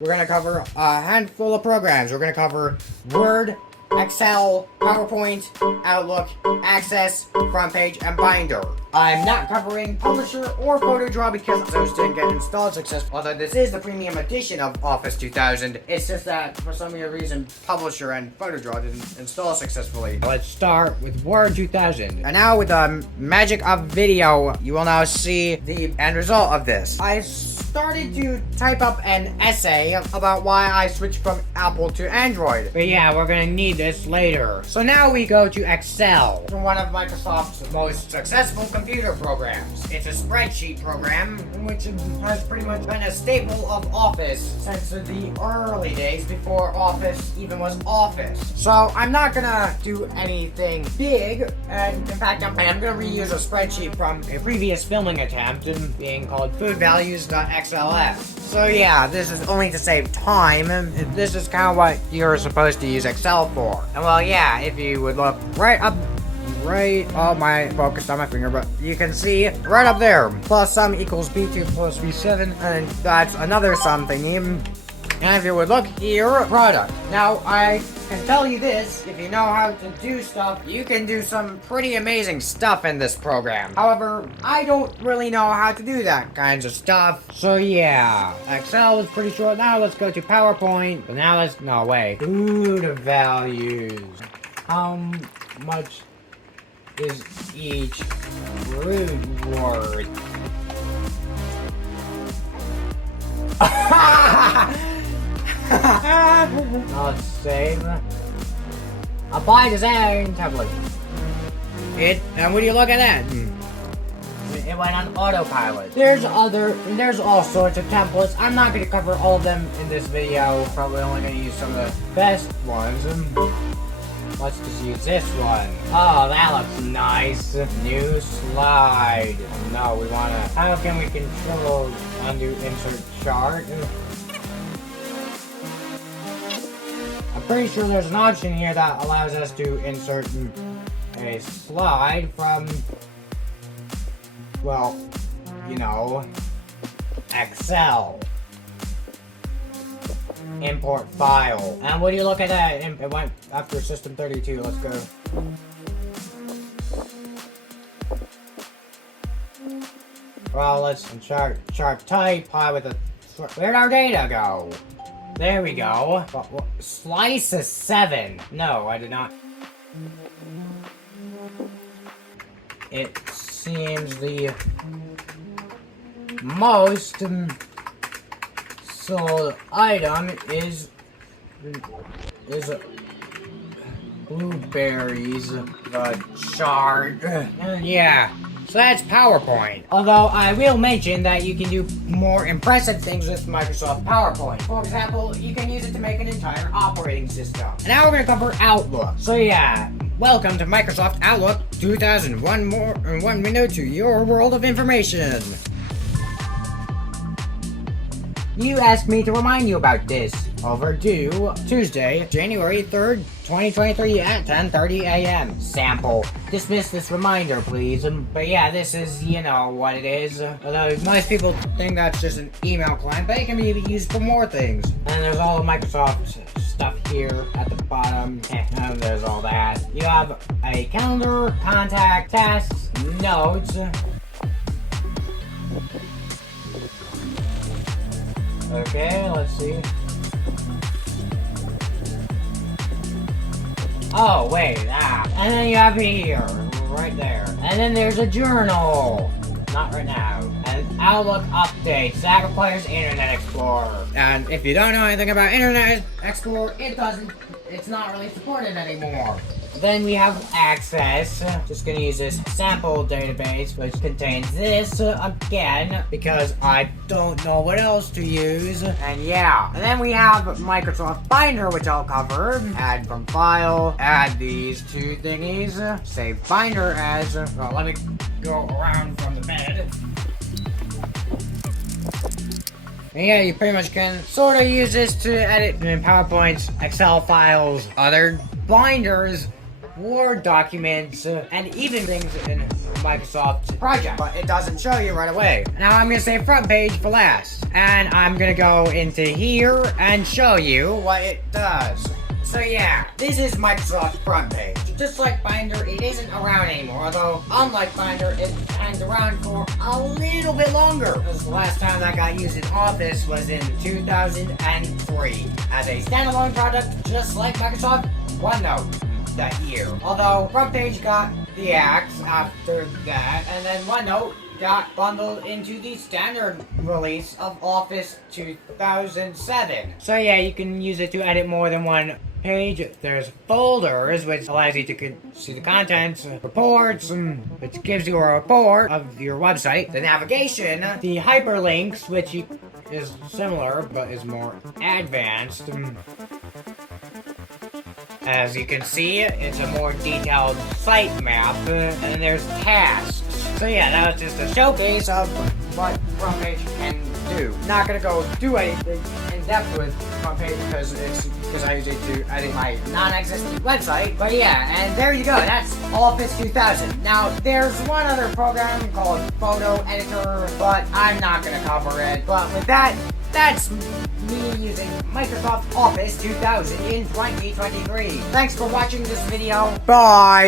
We're gonna cover a handful of programs. We're gonna cover Word, Excel, PowerPoint, Outlook, Access, FrontPage, and Binder. I'm not covering Publisher or PhotoDraw because those didn't get installed successfully. Although this is the premium edition of Office 2000, it's just that for some weird reason Publisher and PhotoDraw didn't install successfully. Let's start with Word 2000. And now with the magic of video, you will now see the end result of this. I started to type up an essay about why I switched from Apple to Android. But yeah, we're gonna need this later. So now we go to Excel, one of Microsoft's most successful computer programs. It's a spreadsheet program which has pretty much been a staple of Office since the early days before Office even was Office. So I'm not gonna do anything big, and in fact I'm gonna reuse a spreadsheet from a previous filming attempt being called foodvalues.xlf. So yeah, this is only to save time. This is kind of what you're supposed to use Excel for. And well, yeah, if you would look right up, my focused on my finger, but you can see right up there, plus sum equals B2 plus B7, and that's another sum thingy. And if you would look here, product. Now, I can tell you this, if you know how to do stuff, you can do some pretty amazing stuff in this program. However, I don't really know how to do that kinds of stuff. So yeah, Excel is pretty short. Now let's go to PowerPoint. But now food values. How much is each food worth? Let's save. Apply design template. And when you look at that, it went on autopilot. There's all sorts of templates. I'm not going to cover all of them in this video. Probably only going to use some of the best ones. Let's just use this one. Oh, that looks nice. New slide. No, we want to... How can we control undo insert chart? I'm pretty sure there's an option here that allows us to insert a slide from, well, you know, Excel. Import file. And when you look at that, it went after System 32. Let's go. Well, let's chart type. Hi with the... Where'd our data go? There we go. Slice is 7. No, I did not. It seems the most sold item is blueberries. The chart. Yeah. So that's PowerPoint. Although I will mention that you can do more impressive things with Microsoft PowerPoint. For example, you can use it to make an entire operating system. And now we're going to cover Outlook. So yeah, welcome to Microsoft Outlook 2001 1 window to your world of information. You asked me to remind you about this. Overdue. Tuesday, January 3rd, 2023 at 10:30 a.m. Sample. Dismiss this reminder, please. But yeah, this is, you know, what it is. Although most people think that's just an email client, but it can be used for more things. And there's all the Microsoft stuff here at the bottom. And there's all that. You have a calendar, contact, tasks, notes. Okay, let's see. Oh, wait, and then you have here, right there. And then there's a journal. Not right now. And Outlook updates. That requires Internet Explorer. And if you don't know anything about Internet Explorer, it's not really supported anymore. Then we have Access. Just gonna use this sample database, which contains this again, because I don't know what else to use. And yeah. And then we have Microsoft Binder, which I'll cover. Add from file. Add these two thingies. Save Binder as. Well, let me go around from the bed. And yeah, you pretty much can sort of use this to edit in PowerPoints, Excel files, other binders, Word documents, and even things in Microsoft project, but it doesn't show you right away. Now I'm gonna say FrontPage for last, and I'm gonna go into here and show you what it does. So yeah, this is Microsoft FrontPage. Just like Binder, it isn't around anymore, although unlike Binder, it hangs around for a little bit longer. Because the last time that got used in Office was in 2003 as a standalone product, just like Microsoft OneNote that year. Although FrontPage got the axe after that, and then OneNote got bundled into the standard release of Office 2007. So yeah, you can use it to edit more than one page. There's folders, which allows you to see the contents, reports, which gives you a report of your website, the navigation, the hyperlinks, which is similar but is more advanced. As you can see, it's a more detailed site map, and then there's tasks. So yeah, that was just a showcase of what FrontPage can do. Not gonna go do anything in depth with FrontPage because I use it to edit my non-existent website. But yeah, and there you go. That's Office 2000. Now there's one other program called Photo Editor, but I'm not gonna cover it. But with that, that's me using Microsoft Office 2000 in 2023. Thanks for watching this video. Bye!